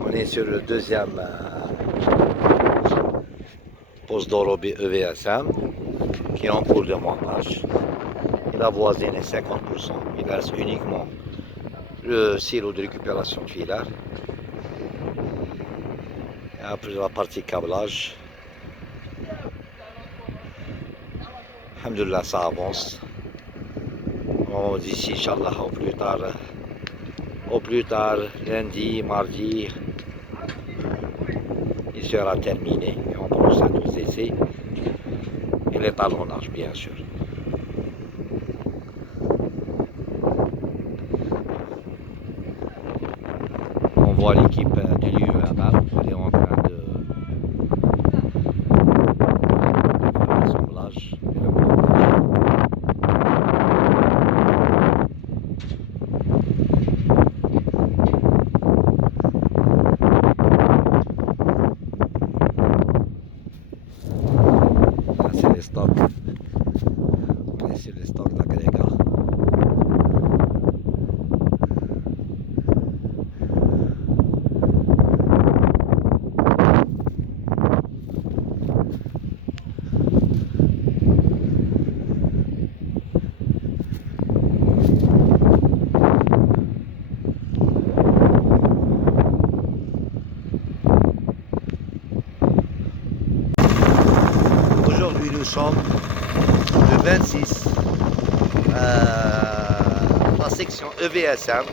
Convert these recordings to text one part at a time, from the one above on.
On est sur le deuxième poste d'or EVSM qui est en cours de montage. Il avoisine les 50%. Il reste uniquement le silo de récupération de filaire. Et après la partie câblage. Alhamdulillah, ça avance. D'ici, Inch'Allah, au plus tard, lundi, mardi, il sera terminé. Et on procède aux essais et l'étalonnage, bien sûr. On voit l'équipe de l'UEML, elle est en train de faire l'assemblage et le montage. C'est les stocks. On est sur les stocks d'agrégats. Aujourd'hui nous sommes le 26. La section EVSM,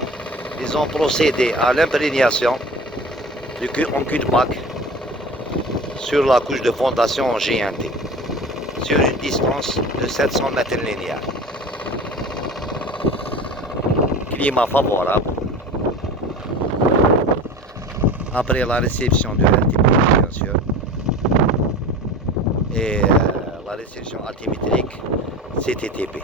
ils ont procédé à l'imprégnation en cul de bac sur la couche de fondation en GNT sur une distance de 700 mètres linéaires. Climat favorable. Après la réception de l'NTP, bien sûr, et la réception altimétrique CTTP.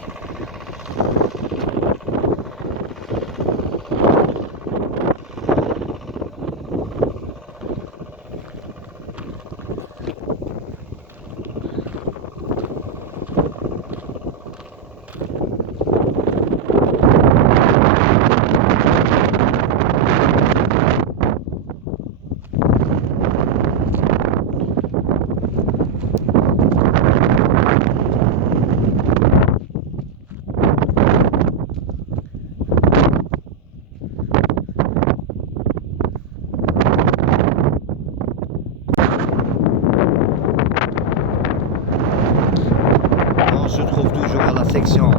On se trouve toujours à la section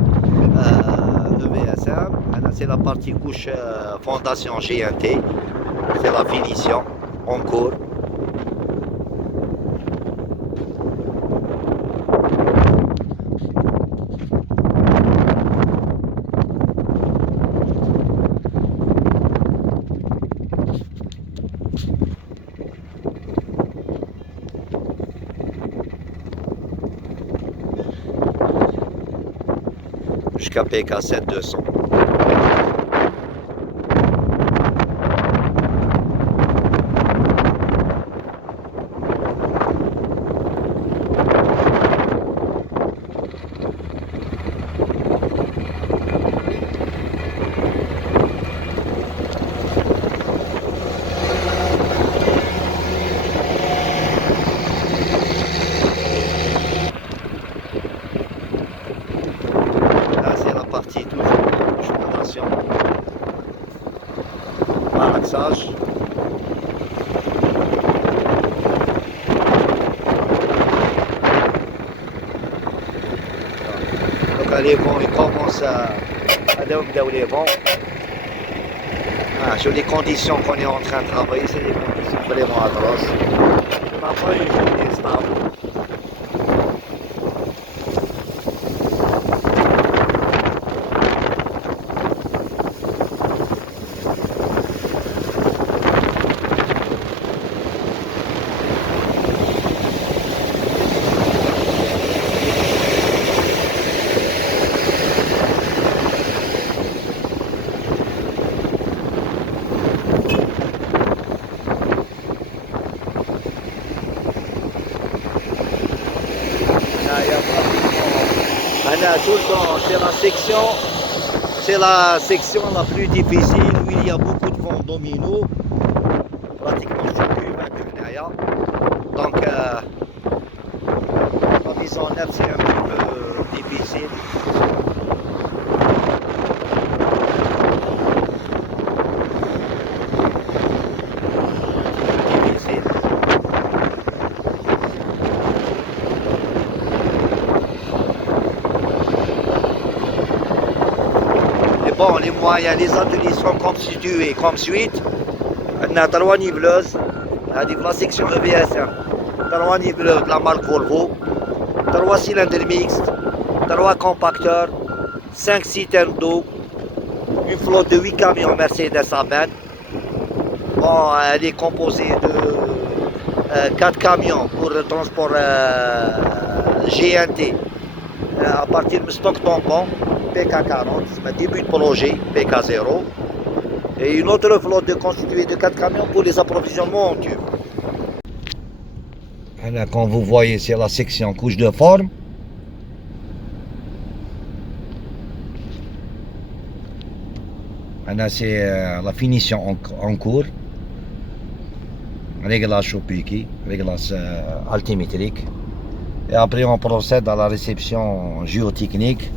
EVSM. C'est la partie couche fondation GNT. C'est la finition en cours. Jusqu'à PK 7200. Partie toujours de fondation, malaxage. Donc les vents, ils commencent à dérouler les vents. Sur les conditions qu'on est en train de travailler, c'est des conditions vraiment atroces. On n'a pas une journée stable. Tout le temps, c'est la section C'est la section la plus difficile où il y a beaucoup de vents dominos, pratiquement sur Cuba. Donc la mise en œuvre c'est un petit peu difficile. Bon, les moyens, les ateliers sont constitués comme suite. On a 3 niveleuses, la section EVSM, 3 niveleuses de la marque Volvo, 3 cylindres mixtes, 3 compacteurs, 5 citernes d'eau, une flotte de 8 camions Mercedes-Benz. Bon, elle est composée de 4 camions pour le transport GNT à partir de stock tampon. PK40, début de projet, PK0, et une autre flotte constituée de 4 camions pour les approvisionnements en tube. Là, comme vous voyez, c'est la section couche de forme. Là, c'est la finition en cours. Réglage au piqué, réglage altimétrique. Et après, on procède à la réception géotechnique.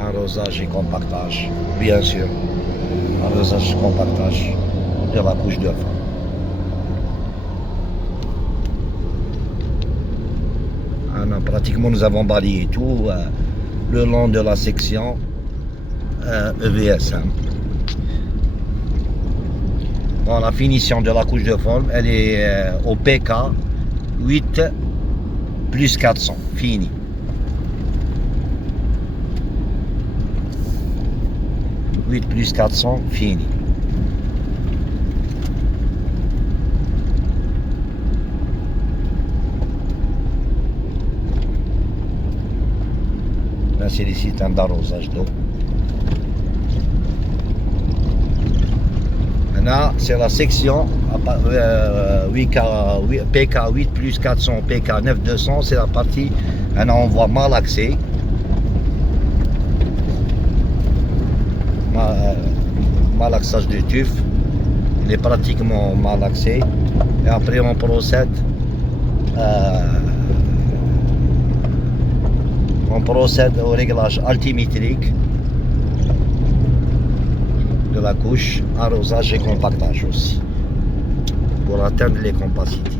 Arrosage et compactage, bien sûr. Arrosage et compactage de la couche de forme. Pratiquement, nous avons balayé tout le long de la section EVSM. Bon, la finition de la couche de forme, elle est au PK 8 plus 400, fini. Plus 400, fini. Là, c'est les systèmes d'arrosage d'eau. Maintenant, c'est la section PK 8 plus 400, PK 9 200, c'est la partie, maintenant on voit malaxé. Malaxage du tuf, il est pratiquement malaxé, et après on procède au réglage altimétrique de la couche, arrosage et compactage aussi pour atteindre les capacités.